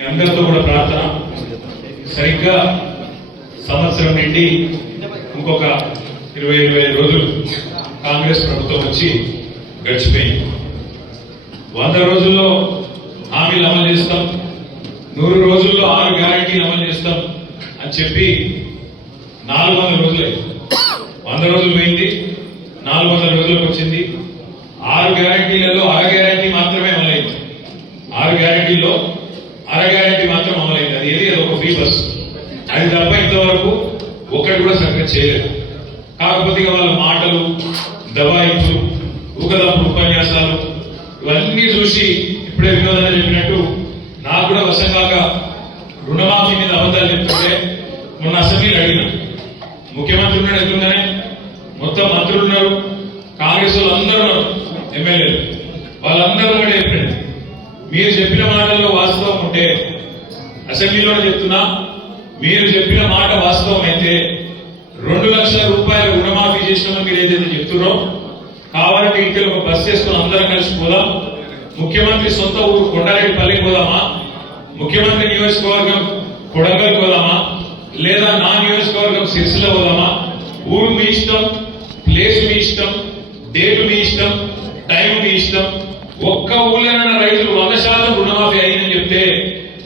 మీ అందరితో కూడా ప్రార్థన. సరిగ్గా సంవత్సరం నుండి ఇంకొక 20-25 రోజులు కాంగ్రెస్ ప్రభుత్వం వచ్చి గడిచిపోయింది. 100 రోజుల్లో హామీలు అమలు చేస్తాం, 100 రోజుల్లో 6 గ్యారంటీలు అమలు చేస్తాం అని చెప్పి 400 రోజులు 100 రోజులు పోయింది, 400 రోజులకు వచ్చింది. 6 గ్యారంటీలలో అర గ్యారంటీ మాత్రమే అమలైంది. 6 గ్యారంటీల్లో అర గ్యారంటీ మాత్రం అమలైంది. అది ఏది? అది ఒక ఫ్రీ బస్. అది తప్ప ఇంతవరకు ఒక్కటి కూడా సరిగ్గా చేయలేదు. కాకపోతే వాళ్ళ మాటలు, దబాయింపులు, ఊకదప్పుడు ఉపన్యాసాలు ఇవన్నీ చూసి ఇప్పుడే వినోదన చెప్పినట్టు నాకు కూడా వశంగాక రుణమాఫీ మీద అబద్ధాలు చెప్తుంటే మొన్న అసెంబ్లీలో అడిగిన ముఖ్యమంత్రి ఉన్నాడు, ఎట్లుందనే మొత్తం మంత్రులు ఉన్నారు, కాంగ్రెస్ వాళ్ళు అందరూ ఉన్నారు, ఎమ్మెల్యేలు వాళ్ళందరూ కూడా చెప్పండి, మీరు చెప్పిన మాటల్లో వాస్తవం ఉంటే అసెంబ్లీలోనే చెప్తున్నా, మీరు చెప్పిన మాట వాస్తవం అయితే 2 లక్షల రూపాయలు రుణమాఫీ చేసినామని మీరు ఏదైతే చెప్తున్నారో కావాలంటే ఇంటికి ఒక బస్ చేసుకుని అందరం కలిసి పోదాం. ముఖ్యమంత్రి సొంత ఊరు కొండారెడ్డిపల్లికి పోదామా, ముఖ్యమంత్రి నియోజకవర్గం కొడంగల్ పోదామా, లేదా నా నియోజకవర్గం సిరిసిల్ల పోదామా? ఊరు మీ ఇష్టం, ప్లేస్ మీ ఇష్టం, డేట్ మీ ఇష్టం, టైం మీ ఇష్టం. ఒక్క ఊళ్ళోనైనా రైతులు 100% రుణమాఫీ అయిందని చెప్తే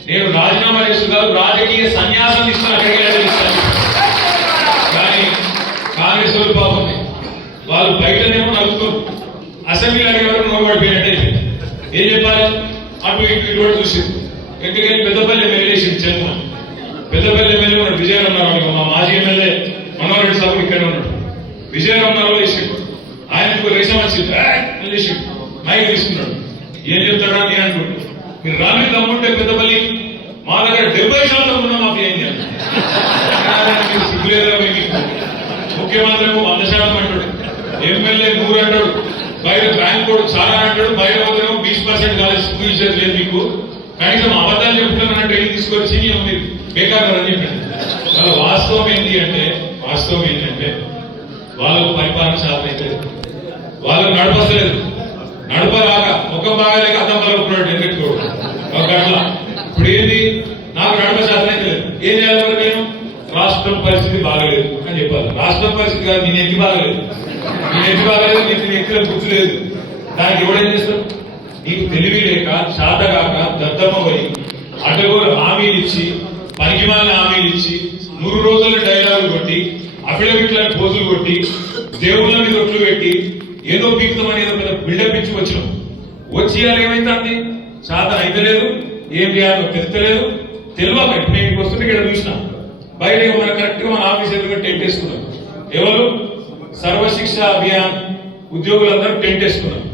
నేను రాజీనామా చేస్తూ కాదు, రాజకీయ సన్యాసం ఇస్తాను, అక్కడికి ఇస్తాను. కానీ కాంగ్రెస్ వాళ్ళు పాపం వాళ్ళు బయటనేమో నవ్వుతారు, అసెంబ్లీలో అడిగేవారు నోబడిపోయినట్టే. ఏం చెప్పాలి? అటు ఇటు ఇటు కూడా చూసింది. ఎందుకని పెద్దపల్లి ఎమ్మెల్యే వేసింది చెంగు, పెద్దపల్లి ఎమ్మెల్యే ఉన్నాడు, విజయరామరావు, మా మాజీ ఎమ్మెల్యే మనోహరెడ్డి సాబు ఇక్కడే ఉన్నాడు. విజయరామరావు వేసిండు, ఆయనకు రేషం వచ్చింది, వేసిండు, మైక్ తీసుకున్నాడు. ఏం చెప్తాడా నేను అనుకుంటా, మీరు రామి దమ్ముంటే పెద్దపల్లి మా దగ్గర 70% రుణమాఫీ అయింది అని. సిగ్గులేదా మీకు? ముఖ్యమంత్రి 100% అంటాడు, ఎమ్మెల్యే 100 అంటాడు, బయట బ్యాంక్ కూడా చాలా అంటాడు, బయట పోతేమో 20% కాలేదు. సిగ్గు ఇచ్చేది లేదు మీకు. కనీసం అబద్ధాలు చెప్తున్నానంటే ఏం తీసుకొచ్చి మీరు బేకారు అని చెప్పండి. వాళ్ళ వాస్తవం ఏంటంటే వాళ్ళకు పరిపాలన సాధన అయితే వాళ్ళకు నడపలేదు, నడపరాక ముఖం బాగాలేక అర్థం పలుకున్నాడు ఎన్నికూడదు ఒక గట్ల. ఇప్పుడు ఏంది? నాకు నడప సాధన అయితే లేదు, ఏం చేయాలి? నేను రాష్ట్రం పరిస్థితి బాగలేదు అని చెప్పాలి. రాష్ట్రం పరిస్థితి కాదు, నేను ఎక్కి బాగలేదు, నీకు ఎక్కిన గుర్తు లేదు. దానికి ఎవడేం చేస్తాడు? నీకు తెలివి లేక, శాతగాక, దత్తమ్మ పోయి అడ్డగోలు హామీలు ఇచ్చి, పనికిమాలిన హామీలు ఇచ్చి, 100 రోజుల డైలాగులు కొట్టి, అఫిడవిట్లను పోజులు కొట్టి, దేవుళ్ళ మీద ఒట్లు పెట్టి ఏదో పీకుతామని ఏదో పెద్ద బిల్డప్ ఇచ్చి వచ్చినాం. వచ్చి ఏమైతుంది? శాతం అయితే లేదు, ఏం చేయాలో తెలుస్తలేదు. తెలియక ఇప్పుడు నేను వస్తుంటే ఇక్కడ చూసిన బయట మన కరెక్ట్ గా మన ఆఫీస్ ఎదురుగా టెంట్ వేసుకున్నాం. ఎవరు? సర్వశిక్ష అభియాన్ ఉద్యోగులందరూ టెంట్ వేసుకున్నారు.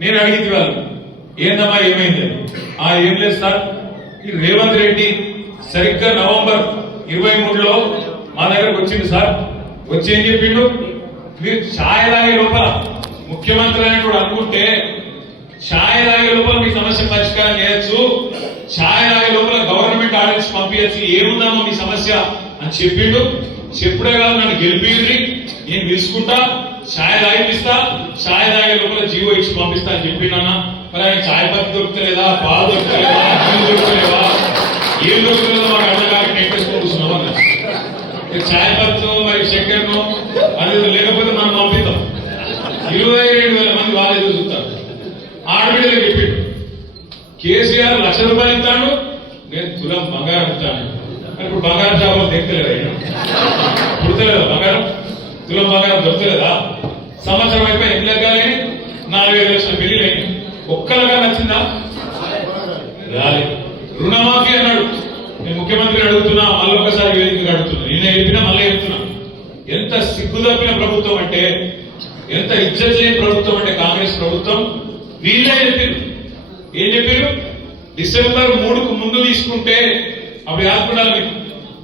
నేను అడిగింది వాళ్ళు, ఏందమ్మా ఏమైంది? ఏం లేదు సార్, ఈ రేవంత్ రెడ్డి సరిగ్గా నవంబర్ 23లో మా దగ్గరకు వచ్చింది సార్. వచ్చి ఏం చెప్పిండు? మీరు ఛాయ్ తాగే లోపల ముఖ్యమంత్రి అనేటువంటి అనుకుంటే ఛాయ్ తాగే లోపల మీ సమస్య పరిష్కారం చేయొచ్చు, ఛాయ్ తాగే లోపల గవర్నమెంట్ ఆర్డర్స్ పంపించచ్చు, ఏముందమ్మా మీ సమస్య అని చెప్పిండు. చెప్పుడే కాదు, నన్ను గెలిపిద్రి, నేను పిలుచుకుంటా, ఛాయ్ తాగిపిస్తా, ఛాయ్ తాగే లోపల జీవో ఇచ్చి పంపిస్తా అని చెప్పిండన్నా. మరి ఆయన ఛాయ్ పత్తి దొరుకుతలేదా, పాలు దొరుకుతలేదా, నీళ్ళు దొరుకుతలేదా, ఏం దొరుకుతుందో మాకు అర్థం కాక నెట్టేసుకుని కూర్చున్నాం. ఛాయ్ పత్తో మరి చక్కెరను అది లేకపోతే మనం పంపిస్తాం. 27,000 మంది వాళ్ళే చూస్తారు. ఆడబిడ్డలు చెప్పిండు, కేసీఆర్ ₹1,00,000 ఇస్తాడు, నేను తులం బంగారం ఇస్తాను. ఇప్పుడు బంగారం చేపలు తెక్కలేదా? ఆయన పుడతలేదా బంగారం? తులం బంగారం దొరకలేదా? సంవత్సరం అయిపోయి ఎన్ని లెక్కాలని 4,5 లక్షల పెళ్లిలైంది. ఒక్కలుగా నచ్చిందా? రాలేదు. రుణమాఫీ అన్నాడు. నేను ముఖ్యమంత్రిని అడుగుతున్నా, మళ్ళీ ఒకసారి వేదికగా అడుగుతున్నా, నిన్న చెప్పినా మళ్ళీ చెప్తున్నా. ఎంత సిగ్గుదప్పిన ప్రభుత్వం అంటే, ఎంత ఇజ్జత్ లేని ప్రభుత్వం అంటే కాంగ్రెస్ ప్రభుత్వం. వీళ్ళే చెప్పారు. ఏం చెప్పారు? డిసెంబర్ 3కు ముందు తీసుకుంటే అప్పుడు యాదుకుండాలి మీకు,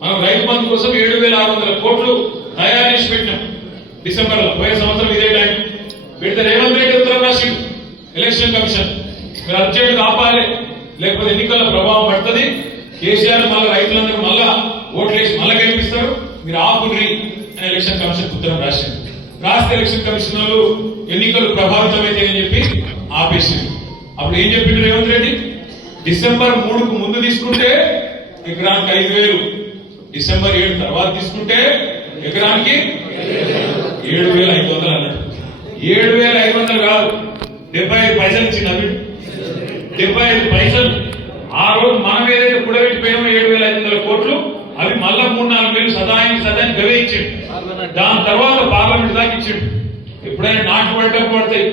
మనం రైతు బంధు కోసం 7,600 కోట్లు తయారు చేసి పెట్టినాం డిసెంబర్ లో. పోయిన సంవత్సరం ఇదే టైం పెడితే రేవంత్ రెడ్డి ఉత్తరం రాసిండు ఎలక్షన్ కమిషన్, మీరు అర్జెంట్ ఆపాలి, లేకపోతే ఎన్నికల ప్రభావం పడుతుంది, కేసీఆర్ మళ్ళీ రైతులందరూ మళ్ళా ఓట్లేసి మళ్ళా గెలిపిస్తారు, మీరు ఆపుర్రి అని ఎలక్షన్ కమిషన్ ఉత్తరం రాసింది. రాష్ట్ర ఎలక్షన్ కమిషన్ వాళ్ళు ఎన్నికలు ప్రభావితమైతే అని చెప్పి ఆపేసింది. అప్పుడు ఏం చెప్పిండు రేవంత్ రెడ్డి? డిసెంబర్ 3కు ముందు తీసుకుంటే ఎకరానికి 5,000, డిసెంబర్ 7 తర్వాత తీసుకుంటే ఎకరానికి 7,500 అన్నాడు. 7,500 కాదు, 75 పైసలు ఇచ్చింది అవి. 75 పైసలు ఆ రోజు మనం ఏదైతే కూడబెట్టిపోయామో 7,500 కోట్లు అవి మళ్ళా 3-4 వేలు సదానికి గవే ఇచ్చిండు. దాని తర్వాత పార్లమెంట్ దాకా ఇచ్చిండు. ఎప్పుడైనా నాటు పడ్డప్పుడు పడతాయి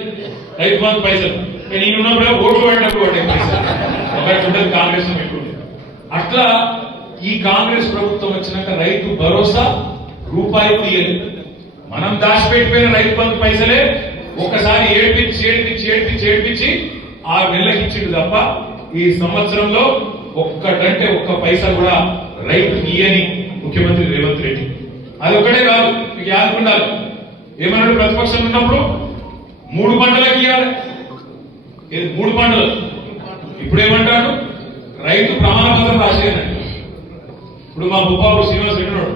రైతు బంధు పైసలు, నేను ఉన్నప్పుడే ఓట్లు పడినప్పుడు పడ్డాయి పైసలు. ఒకటి ఉండదు కాంగ్రెస్ పెట్టుకుంటే. అట్లా ఈ కాంగ్రెస్ ప్రభుత్వం వచ్చినాక రైతు భరోసా రూపాయి తీయలేదు. మనం దాచిపెట్టిపోయిన రైతు బంధు పైసలే ఒకసారి ఏడ్పించి 6 నెలలకు ఇచ్చిండు తప్ప ఈ సంవత్సరంలో ఒక్కటంటే ఒక్క పైసా కూడా రైతు ఇయ్యని ముఖ్యమంత్రి రేవంత్ రెడ్డి. అది ఒక్కటే కాదు, మీకు యాదుకుండాలి. ఏమన్నాడు ప్రతిపక్షం ఉన్నప్పుడు 3 పంటలకు ఇవ్వాలి, 3 పంటలు. ఇప్పుడు ఏమంటాడు, రైతు ప్రమాణ పత్రం రాసేయాలండి. ఇప్పుడు మా బుప్పాపుడు శ్రీనివాస్ రెడ్డినాడు,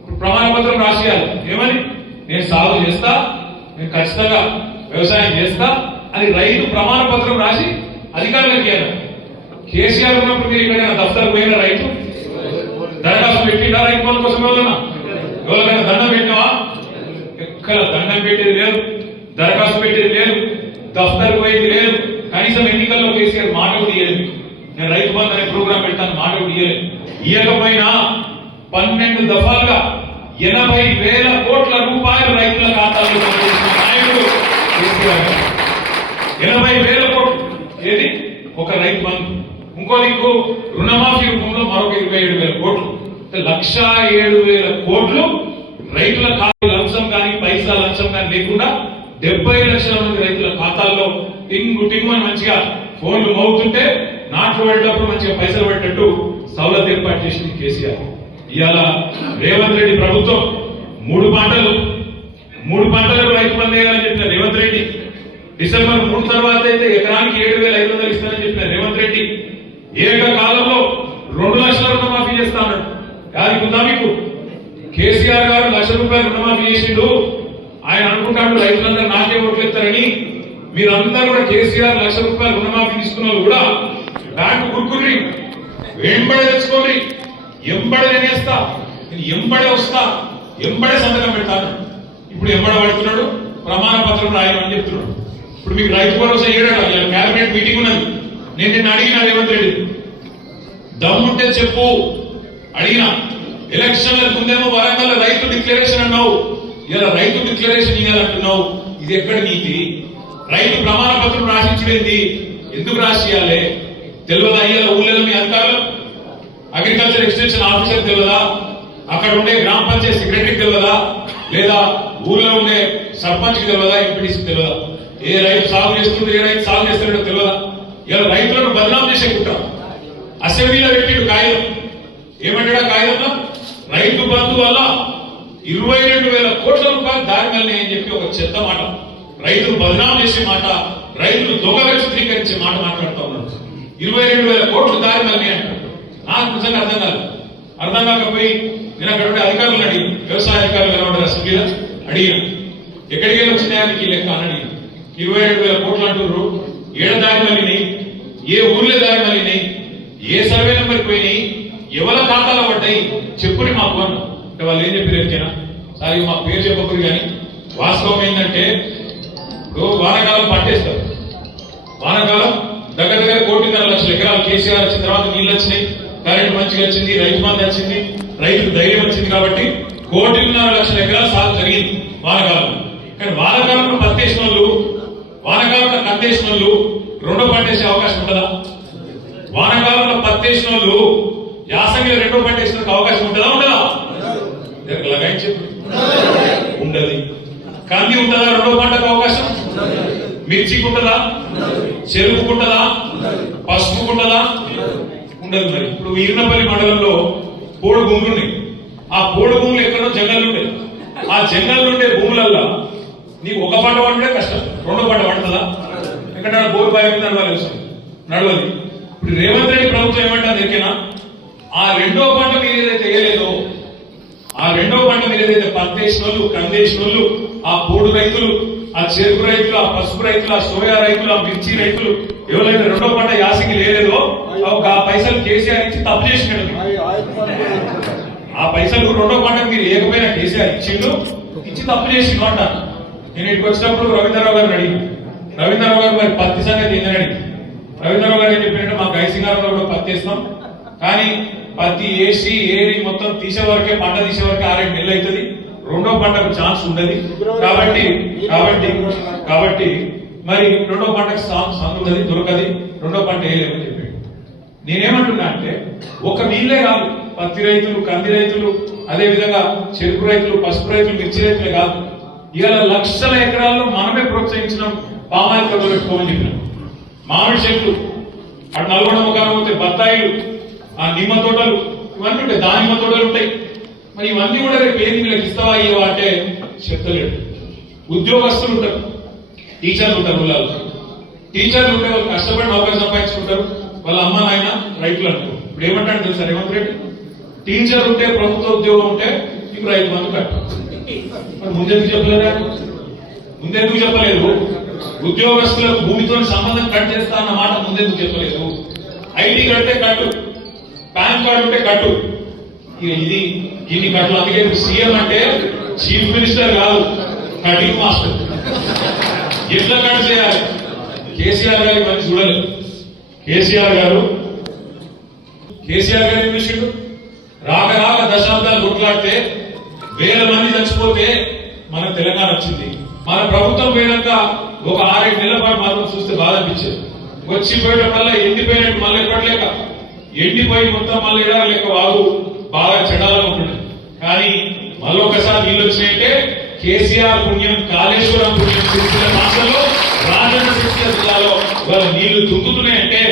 ఇప్పుడు ప్రమాణ పత్రం రాసేయాలి. ఏమని, నేను సాగు చేస్తా, నేను ఖచ్చితంగా వ్యవసాయం చేస్తా అని రైతు ప్రమాణ పత్రం రాసి అధికారులకు ఇవ్వాలి. కేసీఆర్ ఉన్నప్పుడు మీరు ఇక్కడ దఫ్తర్ పోయిన రైతు దరఖాస్తు పెట్టిందా రైతు బంధు కోసం? ఎవరికైనా దండం పెట్టినావా? ఎక్కడ దండం పెట్టేది లేదు, దరఖాస్తు పెట్టేది లేదు, దఫ్తర్ పోయేది లేదు. కనీసం ఎన్నికల్లో కేసీఆర్ మాట కూడా ఇయ్యలేదు. నేను రైతు బంధు అనే ప్రోగ్రాం పెడతాను, మాట కూడా ఇయ్యలేదు. ఇయ్యకపోయినా 12 దఫాలుగా 80,000 కోట్ల రూపాయలు రైతుల ఖాతాలో నాయకుడు కేసీఆర్. 80,000 కోట్లు ఏది ఒక రైతు బంధు. ఇంకో దిక్కు రుణమాఫీ రూపంలో మరొక 27,000 కోట్లు. 1,07,000 కోట్లు రైతుల ఖాతా లంచం కానీ పైసా లంచం కానీ లేకుండా 70 లక్షల మంది రైతుల ఖాతాల్లో టింగు మంచిగా ఫోన్లు మోగుతుంటే నాట్లు పడేటప్పుడు మంచిగా పైసలు పడేటట్టు సౌలభ్యం ఏర్పాటు చేసింది కేసీఆర్. ఇవాళ రేవంత్ రెడ్డి ప్రభుత్వం 3 పంటలకు రైతు బంధు వేయాలని చెప్పిన రేవంత్ రెడ్డి, డిసెంబర్ 3 తర్వాత అయితే ఎకరానికి 7,500 ఇస్తానని చెప్పిన రేవంత్ రెడ్డి ఏకకాలంలో 2 లక్షల రుణమాఫీ చేస్తా అన్నాడు. యాదికుందా మీకు? కేసీఆర్ గారు 1,00,000 రూపాయలు రుణమాఫీ చేసిండు. ఆయన అనుకుంటాడు రైతులందరూ నాకే ఓట్లు ఎత్తారని. మీరందరూ కూడా కేసీఆర్ 1,00,000 రూపాయలు రుణమాఫీ తీసుకున్న కూడా బ్యాంకు గుర్కుని వెంబడే తెచ్చుకోండి, ఎంబడే నేనేస్తా, ఎంబడే వస్తా, ఎంబడే సంతకం పెడతాను. ఇప్పుడు ఎంబడ పడుతున్నాడు, ప్రమాణ పత్రం రాయమని చెప్తున్నాడు. ఇప్పుడు మీకు రైతు భరోసా ఏడాడు, కేబినెట్ మీటింగ్ ఉన్నది. నేను నిన్న అడిగిన రేవంత్ రెడ్డి, దమ్ముంటే చెప్పు అడిగిన. ఎలక్షన్ల ముందేమో వరంగల్ రైతు డిక్లరేషన్ అన్నావు, ఇలా రైతు డిక్లరేషన్ ఇవ్వాలంటున్నావు. ఇది ఎక్కడ నీతి? రైతు ప్రమాణ పత్రం రాసించలేంది, ఎందుకు రాసియాలి? తెలియదా? ఇవాళ ఊళ్ళో మీ అధికారులు అగ్రికల్చర్ ఎక్స్టెన్షన్ ఆఫీసర్ తెలియదా? అక్కడ ఉండే గ్రామ పంచాయతీ సెక్రటరీకి తెలియదా? లేదా ఊళ్ళో ఉండే సర్పంచ్కి తెలియదా? ఎంపీటీసీకి తెలియదా? ఏ రైతు సాగు చేస్తుండో ఏ రైతు సాగు చేస్తాడో తెలియదా? ఇలా రైతులను బదనాం చేసే కుట్ర. అసెంబ్లీలో పెట్టిండు కాగితం, ఏమంటాడా కాగితంలో? రైతు బంధు వల్ల 22,000 కోట్ల రూపాయలు దారి మళ్ళీ అని చెప్పి ఒక చెత్త మాట, రైతులు బదనాం చేసే మాట, రైతులు దొంగగా చిత్రీకరించే మాట మాట్లాడుతూ ఉన్నారు. 22,000 కోట్లు దారి మళ్ళీ అంటారు. నాకు నిజంగా అర్థం కాకపోయి నేను అక్కడ ఉండే అధికారులను అడిగి, వ్యవసాయ అధికారులు కనబడ్డారు అసెంబ్లీలో, అడిగిన ఎక్కడికి వెళ్ళి వచ్చినాయా మీకు ఈ లెక్క అని అడిగి. 22,000 కోట్లు అంటున్నారు, ఏడ దారి మళ్ళీ, ఏ ఊర్లే దారి మళ్ళీ, ఏ సర్వే నెంబర్ పోయినాయి, ఎవరి ఖాతాలో పడ్డాయి చెప్పుని మాకు అన్న. అంటే వాళ్ళు ఏం చెప్పారు ఎరికేనా? సార్ మా పేరు చెప్పకూడదు, కానీ వాస్తవం ఏంటంటే ఇప్పుడు వానాకాలం పట్టేస్తారు. వానాకాలం దగ్గర 1,50,00,000 ఎకరాలు కేసీఆర్ వచ్చిన తర్వాత నీళ్ళు వచ్చినాయి, కరెంట్ మంచిగా వచ్చింది, రైతు బంధు వచ్చింది, రైతుకు ధైర్యం వచ్చింది కాబట్టి 1,50,00,000 ఎకరాలు సాగు జరిగింది వానకాలం. కానీ వానకాలంలో పత్తేసిన వాళ్ళు, వానకాలంలో కత్తేసిన వాళ్ళు రెండో పంటేసే అవకాశం ఉంటుందా? వానకాలంలో పత్తేసిన వాళ్ళు యాసంగిలో రెండో పంటేసిన అవకాశం ఉంటుందా? ఉండదా? ఉండదు. కంది ఉంటుందా రెండో పంటకు అవకాశం? మిర్చికి ఉంటుందా? చెరుకుకు ఉంటుందా? పసుపుకు ఉంటుందా? ఉండదు. మరి ఇప్పుడు ఈర్నపల్లి మండలంలో పోడు భూములు ఉన్నాయి. ఆ పోడు భూములు ఎక్కడో జంగల్ ఉంటాయి. ఆ జంగల్ ఉండే భూములల్లో నీకు ఒక పంట పంటే కష్టం, రెండో పంట పండుతుందా? ఎక్కడ బోరు బావి మీద నడవది. ఇప్పుడు రేవంత్ రెడ్డి ప్రభుత్వం ఏమంటారు ఎరికేనా? ఆ రెండో పంట మీరు ఏదైతే వేయలేదో, ఆ రెండో పంట మీరు ఏదైతే పత్తేసిన వాళ్ళు, కందేసిన వాళ్ళు, ఆ పోడు రైతులు ఆ చెరుకు రైతులు, ఆ పసుపు రైతులు, ఆ సోయా రైతులు, ఆ మిర్చి రైతులు ఎవరైతే రెండో పంట యాసకి లేదో ఆ పైసలు కేసీఆర్ ఇచ్చి తప్పు చేసినాడు. ఆ పైసలు రెండో పంటకు మీరు ఏకపోయినా కేసీఆర్ ఇచ్చిండు, ఇచ్చి తప్పు చేసిండు అంట. నేను ఇక్కడికి వచ్చినప్పుడు రవీంద్రరావు గారిని అడిగి, రవీంద్రరావు గారు మరి పత్తి సంగతి ఏందని అడిగి, రవీంద్రరావు గారు ఏం చెప్పినట్టు మాకు ఐసింగారంలో కూడా పత్తి వేస్తాం, కానీ పత్తి వేసి ఏరి మొత్తం తీసే వరకే, పంట తీసే వరకే 6-7 నెలలు అవుతుంది, రెండో పంటకు ఛాన్స్ ఉండదు. కాబట్టి కాబట్టి కాబట్టి మరి రెండో పంటకు సందు ఉన్నది, దొరకది, రెండో పంట వేయలేమని చెప్పాడు. నేనేమంటున్నా అంటే ఒక వీళ్ళే కాదు, పత్తి రైతులు, కంది రైతులు, అదే విధంగా చెరుకు రైతులు, పసుపు రైతులు, మిర్చి రైతులే కాదు, ఇవాళ లక్షల ఎకరాల్లో మనమే ప్రోత్సహించినాం పామాయిల్ తోటలు పెట్టుకోమని చెప్పినాం. మామిడి చెట్లు, అటు నల్గొండ ముఖాన పోతే బత్తాయిలు, ఆ నిమ్మ తోటలు, ఇవన్నీ ఉంటాయి, దానిమ్మ తోటలు ఉంటాయి. మరి ఇవన్నీ కూడా రేపు ఏంది వీళ్ళకి ఇస్తావా ఇవ్వవా అంటే చెప్తలేడు. ఉద్యోగస్తులు ఉంటారు, టీచర్లు ఉంటారు, ఊళ్ళలో టీచర్లు ఉంటే వాళ్ళు కష్టపడి నౌకరు సంపాదించుకుంటారు, వాళ్ళ అమ్మ నాయన రైతులు అనుకో. ఇప్పుడు ఏమంటాడు తెలుసా రేవంత్ రెడ్డి, టీచర్ ఉంటే, ప్రభుత్వ ఉద్యోగం ఉంటే ఇప్పుడు 5 మంది కట్టు. ముందెందుకు చెప్పలేదా? ముందెందుకు చెప్పలేదు? ఉద్యోగస్తులకు భూమితో సంబంధం కట్ చేస్తా అన్న మాట ముందెందుకు చెప్పలేదు? ఐటీ కడితే కట్టు, పాన్ కార్డు ఉంటే కట్టు, ఇది ఇన్ని కట్టలు. అందుకే సీఎం అంటే చీఫ్ మినిస్టర్ కాదు, కటింగ్ మాస్టర్. ఎట్లా కట్ చేయాలి? కేసీఆర్ గారి మంచి చూడలేదు. కేసీఆర్ గారు ఏం చేసిండు? రాక దశాబ్దాలు కొట్లాడితే 1000 మంది చచ్చిపోతే మన తెలంగాణ వచ్చింది. మన ప్రభుత్వం పోయినాక ఒక 6-7 నెలల పాటు మాత్రం చూస్తే బాధ అనిపించేది. వచ్చిపోయేటప్పుడల్లా ఎండిపోయినట్టు మళ్ళీ ఎప్పట్లేక ఎండిపోయి మొత్తం మళ్ళీ ఎడలేక వాగు బాగా చెడాలని ఉంటుంది. కానీ మళ్ళొకసారి నీళ్ళు వచ్చినాయంటే కేసీఆర్ పుణ్యం, కాళేశ్వరం పుణ్యం, సిరిసిల్ల ప్రాంతంలో, రాజన్న సిరిసిల్ల జిల్లాలో వాళ్ళ నీళ్లు దుంకుతున్నాయంటే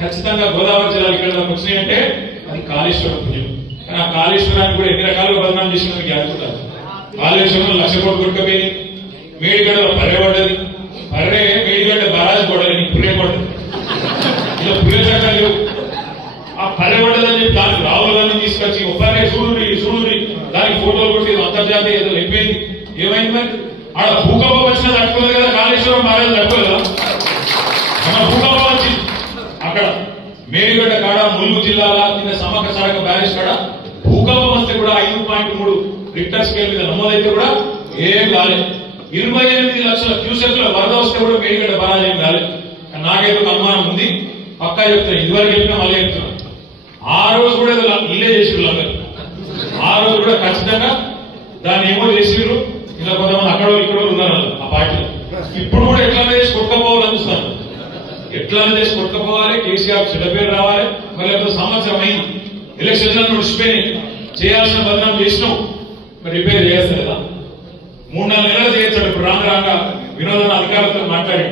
ఖచ్చితంగా గోదావరి జిల్లాలు ఇక్కడ వచ్చినాయంటే అది కాళేశ్వరం పుణ్యం. కానీ ఆ కాళేశ్వరాన్ని కూడా ఎన్ని రకాలుగా బదనాం చేసినందుకు అనుకుంటారు. కాళేశ్వరం 1,00,000 కోట్లు కొట్టుకపోయింది, మేడిగడ్డలో పర్రె పడ్డది, పర్రె మేడిగడ్డ బరాజ్ పడ్డది, నీకు పుర్రే పడ్డది, ఇలా పుర్రె చట్టాలు లేవు. ఆ పర్రె పడ్డదని చెప్పి దానికి రావులన్నీ తీసుకొచ్చి ఒక్కరే చూడుని దానికి ఫోటోలు కొట్టి అంతర్జాతీయ ఏదో అయిపోయింది. ఏమైంది మరి? ఆడ భూకంపం వచ్చినా తట్టుకోలేదు కదా, కాళేశ్వరం బాగా తట్టుకోలేదా? మన భూకంపం వచ్చింది అక్కడ మేడిగడ్డ కాడ, ములుగు జిల్లాల కింద సమగ్ర సడక బ్యారేజ్ కాడ భూకంపం వస్తే కూడా 5.3 రిక్టర్ స్కేల్ మీద నమోదైతే కూడా ఏం కాలేదు. 28 లక్షల క్యూసెక్ల వరద వస్తే కూడా మేడిగడ్డ బరాజ్ ఏం కాలేదు. నాకైతే ఒక అనుమానం ఉంది, పక్కా చెప్తాను, ఇదివరకు చెప్పినా మళ్ళీ చెప్తున్నాను. ఆ రోజు కూడా ఇల్లే చేసిరు అందరు, ఆ రోజు కూడా ఖచ్చితంగా దాన్ని ఏమో చేసిరు. ఇలా కొంతమంది అక్కడ ఇక్కడ ఉన్నారు ఆ పార్టీలో. ఇప్పుడు కూడా ఎట్లా చేసి కొట్టుకపోవాలని చూస్తారు, ఎట్లా చేసి కొట్టుకపోవాలి, కేసీఆర్ చెడ్డ పేరు రావాలి. మరి సంవత్సరం అయింది, ఎలక్షన్లను నడిచిపోయినాయి, చేయాల్సిన బదనాం చేసినావు, మరి రిపేర్ చేస్తారు కదా. 3-4 నెలలు చేయొచ్చాడు. ఇప్పుడు రాంగ వినోదన అధికారులతో మాట్లాడి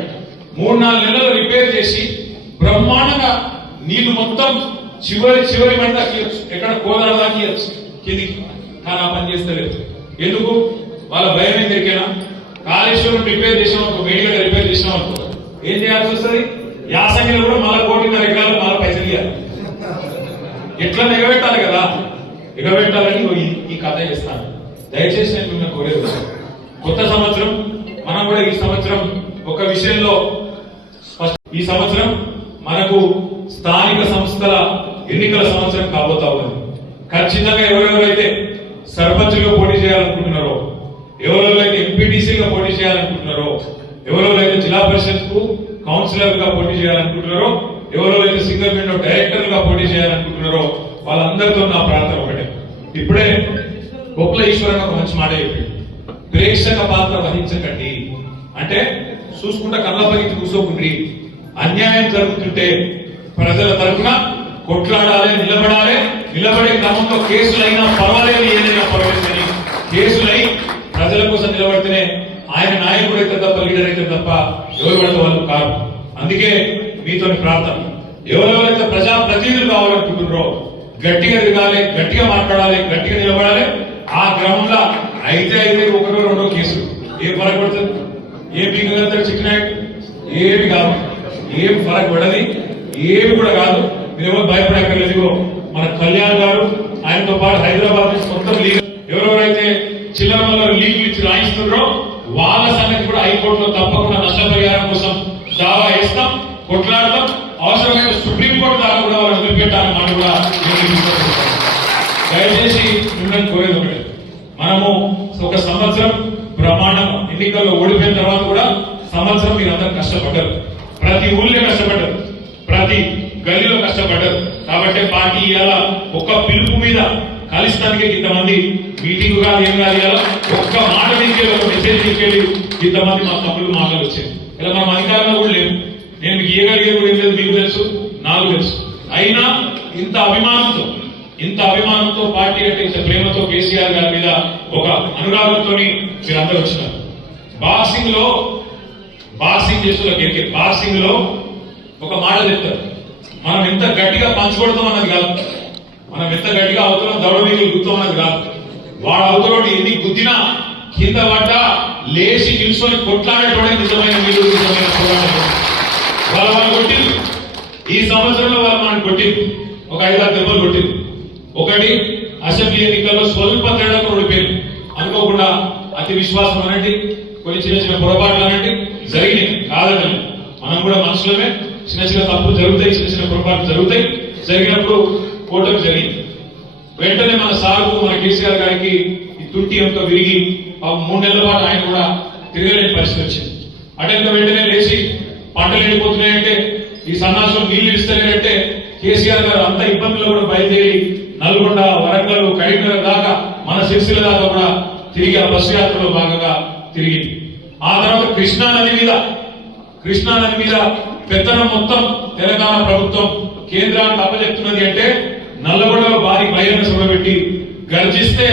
3-4 నెలలు రిపేర్ చేసి బ్రహ్మాండంగా నీళ్లు మొత్తం చివరి మంట ఎక్కడ కోదాల దాకా కిందికి. కానీ ఆ పని చేస్తలేదు. ఎందుకు? వాళ్ళ భయం ఏం దొరికేనా? కాళేశ్వరం రిపేర్ చేసినాం, ఒక మేడిగడ్డ రిపేర్ చేసినాం అనుకో, ఏం చేయాల్సి వస్తుంది? యాసంగిలో కూడా మళ్ళీ 1.5 ఎకరాలు మళ్ళీ పైసలు ఇవ్వాలి. ఎట్లా ఎగబెట్టాలి కదా, ఎగబెట్టాలని ఈ కథ చేస్తాను. దయచేసి నేను మిమ్మల్ని కోరేది, కొత్త సంవత్సరం మనం కూడా ఈ సంవత్సరం ఒక విషయంలో, ఈ సంవత్సరం మనకు స్థానిక సంస్థల ఎన్నికల సంవత్సరం కాబోతా ఉన్నది. ఖచ్చితంగా ఎవరెవరైతే సర్పంచ్గా పోటీ చేయాలనుకుంటున్నారో, ఎవరెవరైతే ఎంపీటీసీగా పోటీ చేయాలనుకుంటున్నారో, ఎవరెవరైతే జిల్లా పరిషత్ కు కౌన్సిలర్ గా పోటీ చేయాలనుకుంటున్నారో, ఎవరెవరైతే సింగిల్ విండో డైరెక్టర్ గా పోటీ చేయాలనుకుంటున్నారో వాళ్ళందరితో నా ప్రార్థన ఒకటే. ఇప్పుడే గొప్పల ఈశ్వరన్ ఒక మంచి మాట చెప్పింది, ప్రేక్షక పాత్ర వహించకండి. అంటే చూసుకుంటా కళ్ళపగిటి కూర్చోకుండ్రి, అన్యాయం జరుగుతుంటే ప్రజల తరఫున కొట్లాడాలి, నిలబడే క్రమంలో కేసులైనా పర్వాలేదు, ఏదైనా పర్వాలేదని కేసులై ప్రజల కోసం నిలబడితేనే ఆయన నాయకుడు అయితే తప్ప, లీడర్ అయితే తప్ప ఎవరు పడితే వాళ్ళు కాదు. అందుకే మీతో ప్రార్థన, ఎవరెవరైతే ప్రజా ప్రతినిధులు కావాలనుకుంటున్నారో గట్టిగా తిరగాలి, గట్టిగా మాట్లాడాలి, గట్టిగా నిలబడాలి. ఆ క్రమంలో అయితే 1-2 కేసులు ఏం ఫరక్ పడుతుంది? ఏం పీకగలుగుతాడు చిక్కినాయుడు? ఏమి కాదు, ఏం ఫరక్ పడది, ఏమి కూడా కాదు. మీరేమో భయపడక్కర్లేదు. మన కళ్యాణ్ గారు, ఆయనతో పాటు హైదరాబాద్ నుంచి మొత్తం లీగల్ ఎవరెవరైతే చిల్లర వల్ల లీగులు ఇచ్చి రాయిస్తున్నారో వాళ్ళ సంగతి కూడా హైకోర్టులో దయచేసి మిమ్మల్ని కోరేది ఒకటే, మనము ఒక సంవత్సరం బ్రహ్మాండం ఎన్నికల్లో ఓడిపోయిన తర్వాత కూడా సంవత్సరం మీరందరూ కష్టపడ్డారు, ప్రతి ఊళ్ళో కష్టపడ్డారు, ప్రతి గల్లీలో కష్టపడ్డారు. కాబట్టి పార్టీ ఇవాళ ఒక్క పిలుపు మీద కలిస్తానికి ఇంతమంది మీటింగ్ కాదు ఏం కాదు, ఇవాళ ఒక్క మాట తీసుకెళ్ళి ఒక మెసేజ్ తీసుకెళ్ళి ఇంతమంది మా తమ్ముళ్ళు మాటలు వచ్చాయి. ఇలా మనం అధికారంలో కూడా లేవు, నేను మీకు ఏగలిగే కూడా ఏం లేదు, మీకు తెలుసు నాకు తెలుసు. అయినా ఇంత అభిమానంతో పార్టీ అంటే ఇంత ప్రేమతో కేసీఆర్ గారి మీద ఒక అనురాగంతో మీరందరూ వచ్చినారు. బాక్సింగ్ చేస్తున్న క్రికెట్ బాక్సింగ్ లో ఒక మాట చెప్తారు, మనం ఎంత గట్టిగా పంచుకొడతాం అన్నది కాదు, మనం ఎంత గట్టిగా అవుతున్నాం దౌడ మీద గుర్తాం అన్నది కాదు. వాడు అవుతాడు ఎన్ని గుద్దినా కింద పడ్డా లేచి నిలుసుకొని కొట్లాడేటోడే నిజమైన మీరు, నిజమైన పోరాటం. వాళ్ళు కొట్టింది ఈ సంవత్సరంలో, వాళ్ళు మనం కొట్టింది ఒక 5-6 దెబ్బలు కొట్టింది. ఒకటి అసెంబ్లీ ఎన్నికల్లో స్వల్ప తేడాకు ఓడిపోయింది, అనుకోకుండా అతి విశ్వాసం అనండి, కొన్ని చిన్న పొరపాట్లు అనండి జరిగినాయి, కాదండి. మనం కూడా మనుషులమే, చిన్న తప్పులు జరుగుతాయి, చిన్న పొరపాట్లు జరుగుతాయి. జరిగినప్పుడు ఓటమి జరిగింది. వెంటనే మన సార్కు మన కేసీఆర్ గారికి ఈ తుంటి యొక్క విరిగి 3 నెలల పాటు ఆయన కూడా తిరగలేని పరిస్థితి వచ్చింది. అటెంక వెంటనే లేచి పంటలు ఎండిపోతున్నాయంటే, ఈ సన్నాసులు నీళ్లు ఇస్తలేరంటే కేసీఆర్ గారు అంత ఇబ్బందుల్లో కూడా బయలుదేరి నల్గొండ, వరంగల్, కరీంనగర్ దాకా మన సిరిసిల్ల దాకా కూడా తిరిగి ఆ బస్సు యాత్రలో భాగంగా తిరిగింది. ఆ తర్వాత కృష్ణా నది మీద పెత్తనం మొత్తం తెలంగాణ ప్రభుత్వం కేంద్రానికి అప్పచెప్తున్నది అంటే నల్లగొండలో భారీ బహిరంగ సభ పెట్టి గర్జిస్తే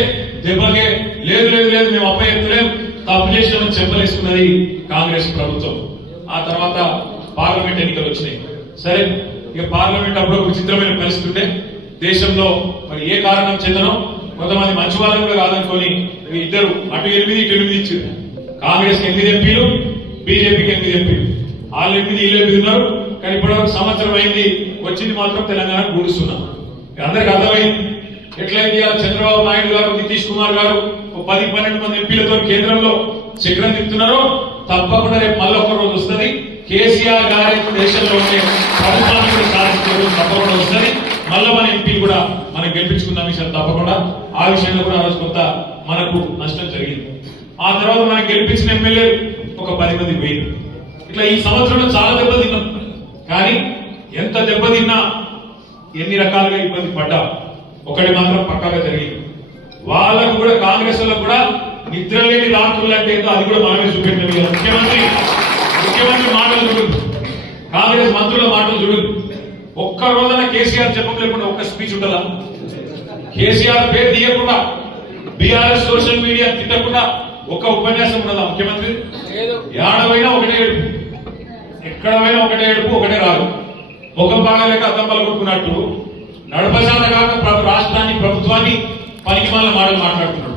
దెబ్బకే లేదు మేము అప్పచెప్తలేం, తప్పు చేసినామని చెప్పలేసుకున్నది కాంగ్రెస్ ప్రభుత్వం. ఆ తర్వాత పార్లమెంట్ ఎన్నికలు వచ్చినాయి. సరే, ఇక పార్లమెంట్ అప్పుడు ఒక విచిత్రమైన పరిస్థితి ఉంటే దేశంలో మరి ఏ కారణం చెందనో కొంతమంది మంచి వాళ్ళని కూడా కాదనుకొని ఇద్దరు అటు 8 ఇటు 8 ఇచ్చారు. కాంగ్రెస్ 8 ఎంపీలు, బీజేపీకి 8 ఎంపీలు, వాళ్ళు 8 వీళ్ళు 8 ఉన్నారు. కానీ ఇప్పటివరకు సంవత్సరం అయింది, వచ్చింది మాత్రం తెలంగాణ కూడుస్తున్నాం. అందరికి అర్థమైంది ఎట్లయింది. చంద్రబాబు నాయుడు గారు, నితీష్ కుమార్ గారు 10-12 మంది ఎంపీలతో కేంద్రంలో చక్రం తిప్పుతున్నారో తప్పకుండా రేపు మళ్ళీ ఒక రోజు వస్తుంది. కేసీఆర్ గారి దేశంలో ఉండే ప్రభుత్వాన్ని సాధించే తప్పకుండా వస్తుంది. మళ్ళీ మన ఎంపీ కూడా మనం గెలిపించుకుందాం విషయం తప్పకుండా. ఆ విషయంలో కూడా ఆ రోజు కొంత మనకు నష్టం జరిగింది. ఆ తర్వాత మనం గెలిపించిన ఎమ్మెల్యే ఒక 10 మంది పోయింది. ఇట్లా ఈ సంవత్సరంలో చాలా దెబ్బతిన్నాం. కానీ ఎంత దెబ్బతిన్నా, ఎన్ని రకాలుగా ఇబ్బంది పడ్డా, ఒకటి మాత్రం పక్కాగా జరిగింది. వాళ్ళకు కూడా కాంగ్రెస్ లో కూడా నిద్ర లేని రాత్రులు అంటే ఏంటో అది కూడా మనమే చూపెట్టినవి. ముఖ్యమంత్రి మాటలు చూడదు, కాంగ్రెస్ మంత్రుల మాటలు చూడదు. ఒక్క రోజున కేసీఆర్ చెప్పలేకుండా ఒక్క స్పీచ్ ఉంటుందా? కేసీఆర్ పేరు తీయకుండా, బీఆర్ఎస్ సోషల్ మీడియా తిట్టకుండా ఒక్క ఉపన్యాసం ఉండదా ముఖ్యమంత్రి? ఏడవైనా ఒకటే ఏడుపు, ఎక్కడ పోయినా ఒకటే ఏడుపు, ఒకటే రాదు. ముఖం బాగాలేక అద్దం పలుకుంటున్నట్టు నడపశాల కాక రాష్ట్రాన్ని, ప్రభుత్వాన్ని పనికి మాల మాటలు మాట్లాడుతున్నాడు.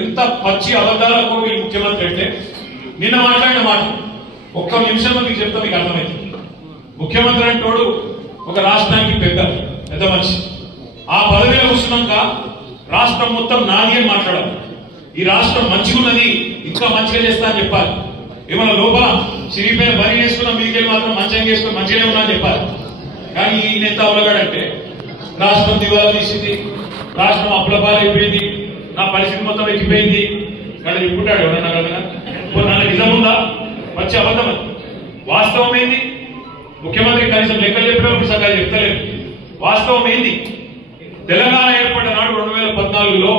ఎంత పచ్చి అబద్ధాల కోరి ముఖ్యమంత్రి అంటే, నిన్న మాట్లాడిన మాట ఒక్క నిమిషంలో మీకు చెప్తా, మీకు అర్థమైంది. ముఖ్యమంత్రి అంటోడు ఒక రాష్ట్రానికి పెద్ద మనిషి. ఆ పదవిలో కూర్చున్నాక రాష్ట్రం మొత్తం నాది అని మాట్లాడాలి. ఈ రాష్ట్రం మంచిగున్నది, ఇంకా మంచిగా చేస్తా అని చెప్పాలి. ఏమన్నా లోపల చిరిగిపోయిన బరి వేసుకున్నా మీదికెళ్ళి మాత్రం మంచిగా చేసుకుని మంచిగానే ఉన్నా అని చెప్పాలి. కానీ ఈ నేత అవలగాడంటే రాష్ట్రం దివాలా తీసింది, రాష్ట్రం అప్పులపాలైపోయింది, నా పరిస్థితి మొత్తం ఎక్కిపోయింది కానీ చెప్పుకుంటాడు ఎవరన్నా కదా. నన్ను నిజం ఉందా? వచ్చే అబద్ధం. వాస్తవం ఏంది? ముఖ్యమంత్రి కనీసం లెక్కలు చెప్పినప్పుడు సరిగ్గా చెప్తలేదు. వాస్తవం ఏంది? తెలంగాణ ఏర్పడిన నాడు 2014లో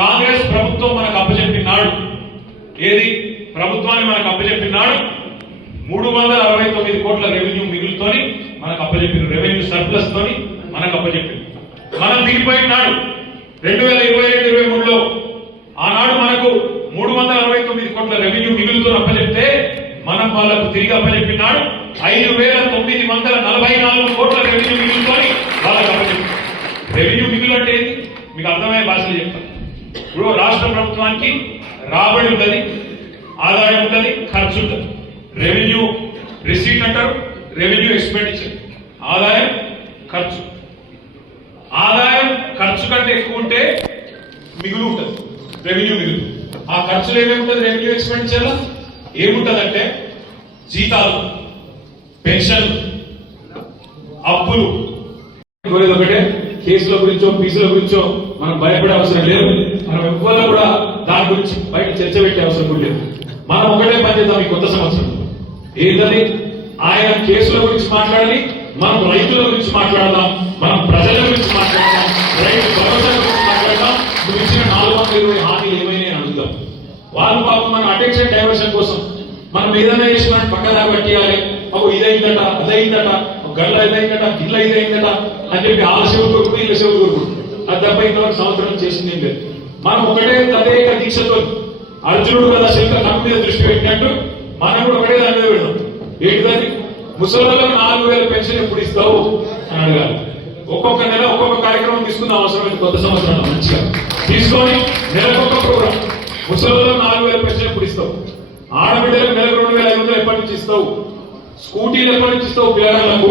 కాంగ్రెస్ ప్రభుత్వం మనకు అప్పచెప్పినాడు. ఏది ప్రభుత్వాన్ని మనకు అప్పచెప్పినాడు? 369 కోట్ల రెవెన్యూ మిగులుతోని మనకు అప్పచెప్పిన, రెవెన్యూ సర్ప్లస్ తోని మనకు అప్పచెప్పింది. మనం దిగిపోయినాడు 2022-23లో. ఆనాడు మనకు 369 కోట్ల రెవెన్యూ మిగులుతో అప్పచెప్తే మనం వాళ్ళకు తిరిగి అప్పచెప్పినాడు 5,944 కోట్ల రెవెన్యూ మిగులుతోని వాళ్ళకు అప్పచెప్పింది. రెవెన్యూ మిగులు అంటే ఏంటి మీకు అర్థమయ్యే భాషలో చెప్తాను. ఇప్పుడు రాష్ట్ర ప్రభుత్వానికి రాబడి ఉంటుంది, ఆదాయం ఉంటుంది, ఖర్చు ఉంటుంది. రెవెన్యూ రిసీట్ అంటారు, రెవెన్యూ ఎక్స్పెండిచర్. ఆదాయం, ఖర్చు. ఆదాయం ఖర్చు కంటే ఎక్కువ ఉంటే మిగులు ఉంటుంది, రెవెన్యూ మిగులు. ఆ ఖర్చులు ఏమేమి ఉంటుంది రెవెన్యూ ఎక్స్పెండిచర్? ఏముంటదంటే జీతాలు, పెన్షన్, అప్పులు. ఒకటే కేసుల గురించో ఫీజుల గురించో మనం భయపడే అవసరం లేదు. మనం ఎవ్వరూ కూడా దాని గురించి బయట చర్చ పెట్టే అవసరం కూడా లేదు. మనం ఒకటే పని చేద్దాం ఈ కొత్త సంవత్సరం. ఏంటది? ఆయన కేసుల గురించి మాట్లాడాలి, మనం రైతుల గురించి మాట్లాడదాం, మనం ప్రజల గురించి మాట్లాడదాం, రైతు భరోసా గురించి మాట్లాడదాం. నువ్వు ఇచ్చిన 420 హామీలు ఏమైనా అడుగుదాం. వాళ్ళు పాపం మన అటెన్షన్ డైవర్షన్ కోసం మనం ఏదైనా చేసి మనం పక్కన పట్టియాలి. అవు ఇదైందట, అదైందట, గళ్ళ ఇదైందట, గిల్ల ఇదైందట అని చెప్పి ఆ శివుడు కొడుకు ఇలా శివుడు కొడుకు అది తప్ప ఇంతవరకు సంవత్సరం చేసింది ఏం లేదు. మనం ఒకటే తదేక దీక్షతో అర్జునుడు కదా శిల్క కన్ను మీద దృష్టి పెట్టినట్టు మనం కూడా ఒకటే దాని మీద పెడదాం. ఏంటిదని? ముసలిలకు 4000 పెన్షన్ ఎప్పుడు ఇస్తావు అని అడగాలి. ఒక్కొక్క నెల ఒక్కొక్క కార్యక్రమం తీసుకుందాం అవసరమైతే కొత్త సంవత్సరం మంచిగా తీసుకొని నెలకొక ప్రోగ్రాం. ముసలిలకు 4000 పెన్షన్ ఎప్పుడు ఇస్తావు? ఆడబిడ్డలకు నెలకు 2500 ఎప్పటి నుంచి ఇస్తావు? స్కూటీలు ఎప్పటి నుంచి ఇస్తావు? పిల్లలకు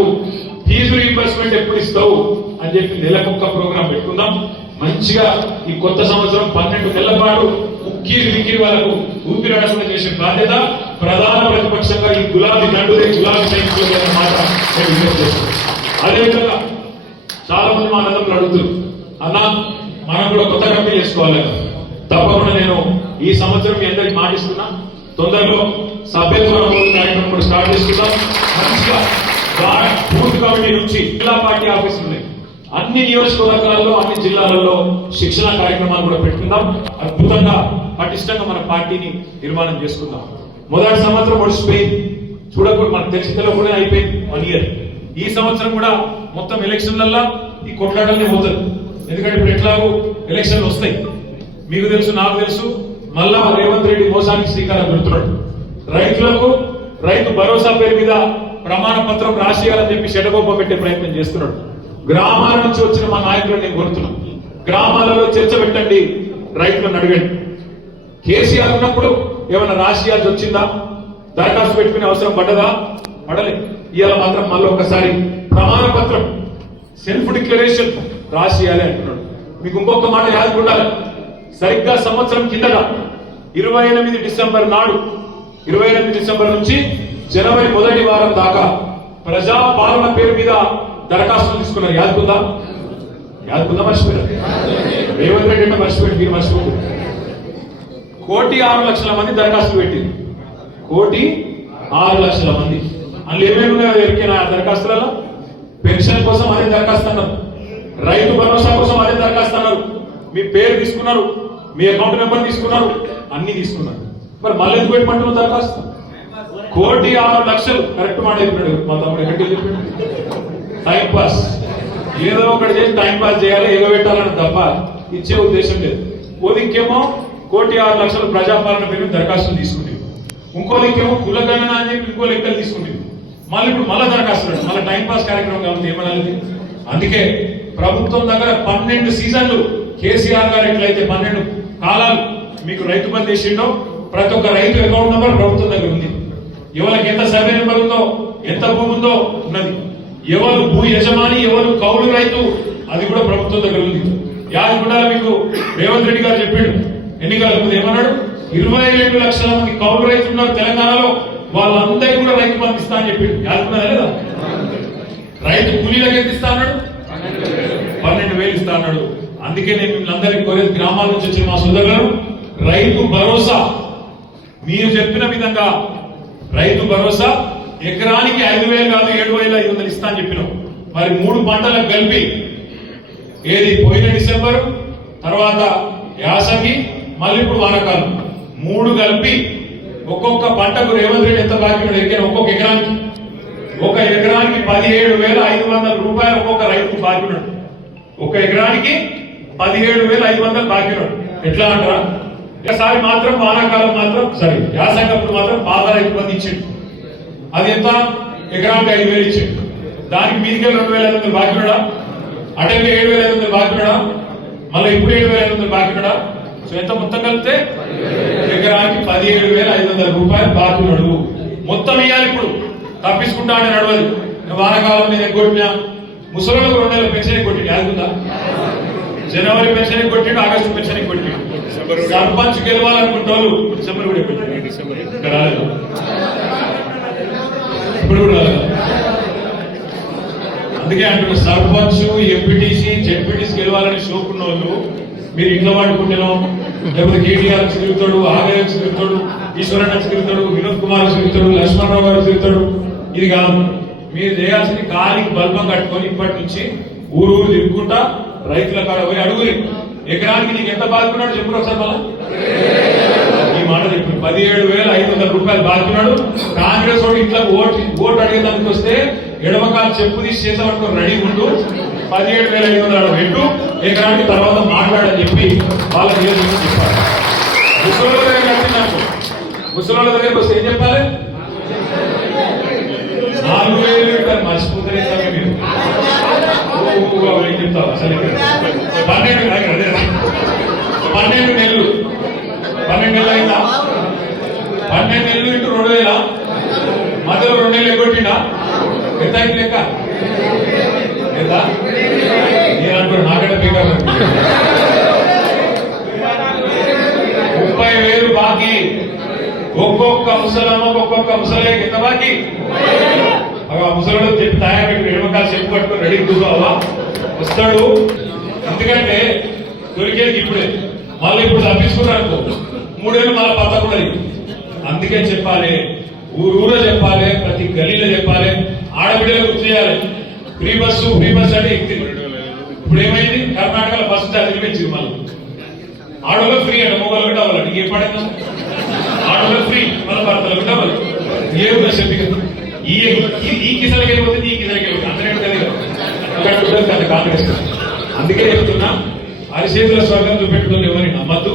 ఫీజు రీయింబర్స్మెంట్ ఎప్పుడు ఇస్తావు అని చెప్పి నెలకొక ప్రోగ్రాం పెట్టుకుందాం. మంచిగా ఈ కొత్త సంవత్సరం 12 నెలల పాటు ఉక్కిరి విక్కిరి వాళ్ళకు ఊపిరాడకుండా చేసే బాధ్యత ప్రధాన ప్రతిపక్షంగా ఈ గులాబీ దండుదే గులాబీ సైనికులు మాట అదేవిధంగా చాలా మంది మా నదులు అడుగుతారు, అన్నా మనం కూడా కొత్త కమిటీ చేసుకోవాలి. తప్పకుండా నేను ఈ సంవత్సరం మీ అందరికి మాటిస్తున్నా, తొందరలో సభ్యత్వ కార్యక్రమం కూడా స్టార్ట్ చేసుకుందాం. మంచిగా బూత్ కమిటీ నుంచి జిల్లా పార్టీ ఆఫీసులు ఉన్నాయి, అన్ని నియోజకవర్గాల్లో అన్ని జిల్లాలలో శిక్షణ కార్యక్రమాలు కూడా పెట్టుకుందాం. అద్భుతంగా పటిష్టంగా మన పార్టీని నిర్మాణం చేసుకుందాం. మొదటి సంవత్సరం ఒడిసిపోయింది చూడకూడదు, మనకు తెలిసిన కూడా అయిపోయింది 1 ఇయర్. ఈ సంవత్సరం కూడా మొత్తం ఎలక్షన్లల్లో ఈ కొట్లాటలనే పోతుంది. ఎందుకంటే ఇప్పుడు ఎట్లాగో ఎలక్షన్లు వస్తాయి, మీకు తెలుసు నాకు తెలుసు. మళ్ళా రేవంత్ రెడ్డి మోసానికి శ్రీకారం చుడుతున్నాడు. రైతులకు రైతు భరోసా పేరు మీద ప్రమాణ పత్రం రాసేయాలని చెప్పి చెడగొప్ప పెట్టే ప్రయత్నం చేస్తున్నాడు. గ్రామాల నుంచి వచ్చిన మా నాయకులను నేను కోరుతున్నాను, గ్రామాలలో చర్చ పెట్టండి, రైతులను అడగండి. కేసీఆర్ ఉన్నప్పుడు ఏమైనా రాసియాల్సి వచ్చిందా? దరఖాస్తు పెట్టుకునే అవసరం పడ్డదా? పడలే. ఇవాళ మాత్రం మళ్ళీ ఒకసారి ప్రమాణ పత్రం సెల్ఫ్ డిక్లరేషన్ రాసియాలి అంటున్నాడు. మీకు ఇంకొక మాట యాదకు ఉండాలి, సరిగ్గా సంవత్సరం కిందట 28 డిసెంబర్ నాడు 28 డిసెంబర్ నుంచి జనవరి మొదటి వారం దాకా ప్రజా పాలన పేరు మీద దరఖాస్తులు తీసుకున్నారు. యాదకుందా? మర్చిపోయారు. రేవంత్ రెడ్డి అంటే మర్చిపోయారు, మీరు మర్చిపోయారు. 1,06,00,000 మంది దరఖాస్తులు పెట్టింది. 1,06,00,000 మంది. అందులో ఏమేమి ఉన్నాయో ఎరికైనా దరఖాస్తులలో? పెన్షన్ కోసం అదే దరఖాస్తు అన్నారు, రైతు భరోసా కోసం అదే దరఖాస్తు అన్నారు, మీ పేరు తీసుకున్నారు, మీ అకౌంట్ నెంబర్ తీసుకున్నారు, అన్ని తీసుకున్నారు. మరి మళ్ళీ ఎందుకు పెట్టమంటున్నారు దరఖాస్తు? 1,06,00,000 కరెక్ట్ మాట చెప్పినాడు మా తమ్ముడు. ఎక్కడికి చెప్పాడు? టైం పాస్, ఏదో ఒకటి చేసి టైం పాస్ చేయాలి, ఎగబెట్టాలని తప్ప ఇచ్చే ఉద్దేశం లేదు. ఓ దిక్కేమో 1,06,00,000 ప్రజాపాలన పేరు దరఖాస్తులు తీసుకుంటుంది, ఇంకో దిక్కేమో కులగణన అని చెప్పి ఇంకో లెక్కలు తీసుకుంటుంది. మళ్ళీ ఇప్పుడు మళ్ళీ దరఖాస్తులు, మళ్ళీ టైం పాస్ కార్యక్రమం కాబట్టి ఏమనాలి? అందుకే ప్రభుత్వం దగ్గర 12 సీజన్లు కేసీఆర్ గారు ఎట్లయితే 12 కాలాలు మీకు రైతు బంధు చేసిండో ప్రతి ఒక్క రైతు అకౌంట్ నెంబర్ ప్రభుత్వం దగ్గర ఉంది. ఎవరికి ఎంత సర్వే నెంబర్ ఉందో, ఎంత భూమి ఉందో ఉన్నది. ఎవరు భూ యజమాని, ఎవరు కౌలు రైతు, అది కూడా ప్రభుత్వం దగ్గర ఉంది. యాదకుండా మీకు రేవంత్ రెడ్డి గారు చెప్పాడు ఎన్నికల ముందు, ఏమన్నాడు? 22 లక్షల మంది కౌలు రైతులు ఉన్నారు తెలంగాణలో, వాళ్ళందరికీ కూడా రైతు బంధు ఇస్తా అని చెప్పాడు. యాదకుండా లేదా? రైతు కూలీలకు ఎంత ఇస్తా అన్నాడు? 12,000 ఇస్తా అన్నాడు. అందుకే నేను మిమ్మల్ని కోరేది, గ్రామాల నుంచి వచ్చిన మా సోదరులు, రైతు భరోసా మీరు చెప్పిన విధంగా రైతు భరోసా ఎకరానికి 5,000 కాదు 7,500 ఇస్తా అని చెప్పినాం. మరి 3 పంటలకు కలిపి, ఏది పోయిన డిసెంబర్, తర్వాత యాసంగి, మళ్ళీ ఇప్పుడు వానాకాలం, 3 కలిపి ఒక్కొక్క పంటకు రేవంత్ రెడ్డి ఎంత బాకీ ఎరికైనా ఒక్కొక్క ఎకరానికి 17,500 రూపాయలు ఒక్కొక్క రైతు బాకీ ఉన్నాడు. ఒక ఎకరానికి 17,500 బాకీ ఉన్నాడు. ఎట్లా అంటారా? ఒకసారి మాత్రం వానాకాలం మాత్రం సరే, యాసంగప్పుడు మాత్రం బాగా రైతు బంధు ఇచ్చిండు. అది ఎంత? ఎకరానికి 5,000 ఇచ్చిండు. దానికి మీదికి 2,500 బాకీ ఉన్నాడా? అటెండ్ 7,500 బాకీ ఉన్నాడా? మళ్ళీ ఇప్పుడు 7,500 బాకీ ఉన్నాడా? సో ఎంత మొత్తం కలిపితే ఎకరానికి 17,500 రూపాయలు బాకీ ఉన్నాడు. మొత్తం ఇవ్వాలి. ఇప్పుడు తప్పించుకుంటా అని నడవదు. వానాకాలం మీద కొట్టినా ముసలిలకు 2 నెలల పెన్షన్ కొట్టిండు. యాదుకుందా? జనవరి పెన్షన్ కొట్టిండు, ఆగస్టు పెన్షన్ కొట్టిండు. సర్పంచ్ గెలవాలనుకుంటారు డిసెంబర్ కూడా ఇక్కడ రాలేదు, ఇప్పుడు కూడా రాలేదు. అందుకే అంటున్న సర్పంచ్ ఎంపీటీసీ జెడ్పీటీసీ గెలవాలని షోకున్న వాళ్ళు మీరు ఇంట్లో వాడుకుంటున్నాం, లేకపోతే కేటీఆర్ తిరుగుతాడు, ఆగయ్య తిరుగుతాడు, ఈశ్వరన్న తిరుగుతాడు, వినోద్ కుమార్ తిరుగుతాడు, లక్ష్మణరావు గారు తిరుగుతాడు. ఇది కాదు, మీరు చేయాల్సింది కాలికి బల్బం కట్టుకొని ఇప్పటి నుంచి ఊరు తిరుగుకుంటా రైతుల కాడ పోయి అడుగురి ఎకరానికి నీకు ఎంత బాదుకున్నాడు చెప్పు ఒకసారి మళ్ళా. ఈ మాట చెప్పు, 17,500 రూపాయలు బాదుకున్నాడు. కాంగ్రెస్ వాడు ఇంట్లో ఓటు అడిగేదానికి వస్తే ఎడమకాలు చెప్పు తీసి చేత పట్టుకొని రెడీ ఉంటూ 17,500 పెట్టు ఎకరానికి తర్వాత మాట్లాడని చెప్పి వాళ్ళకి చెప్పాలి. ముసలోళ్ళ దగ్గర కట్టినట్టు ముసలోళ్ళ దగ్గరకు వస్తే ఏం చెప్పాలి? 4,000 పెట్టాలి. మర్చిపోతారే మీరు ఏం చెప్తావు అసలు 12 నెలలు 12 నెలలు అయిందా? 12 నెలలు ఇంటూ 2,000 మధ్యలో 2 నెలలు ఎగ్గొట్టిండా? ఎంత అయింది లెక్క? ఎంత? నేను అంటాడు నాకంటే బీకారు 30,000 బాకీ. ఒక్కొక్క ముసలమ్మకు ఒక్కొక్క ముసలకి ఎంత బాకీ? ముసలు చెప్పి తయారు పెట్టి ఎడమకాలు చెప్పు పట్టుకొని రెడీ కూర్చోవాలా వస్తాడు. ఎందుకంటే దొరికేది ఇప్పుడే, మళ్ళీ ఇప్పుడు తప్పించుకున్నారు అనుకో 3 ఏళ్ళు మళ్ళీ పత్తకుండా. అందుకే చెప్పాలి, ఊరూరో చెప్పాలి, ప్రతి గలీలో చెప్పాలి, ఆడబిడ్డలు గుర్తు చేయాలి. ఫ్రీ బస్సు అంటే ఇప్పుడు ఏమైంది? కర్ణాటకలో బస్సు ఛార్జీలు పెంచింది. మళ్ళీ ఆడోళ్ళు ఫ్రీ అంటే మొగలు డబల్ అంటే ఏం పడింది? ఆడోళ్ళు ఫ్రీ మళ్ళీ భర్తలకు డబల్. ఏ చెప్పి ఈ కిసలకి వెళ్ళిపోతుంది, ఈ కిసలకి వెళ్ళిపోతుంది. అందరూ కాంగ్రెస్. అందుకే చెప్తున్నా, అరిచేతుల స్వర్గం చూపెట్టుకుని ఎవరిని నమ్మద్దు.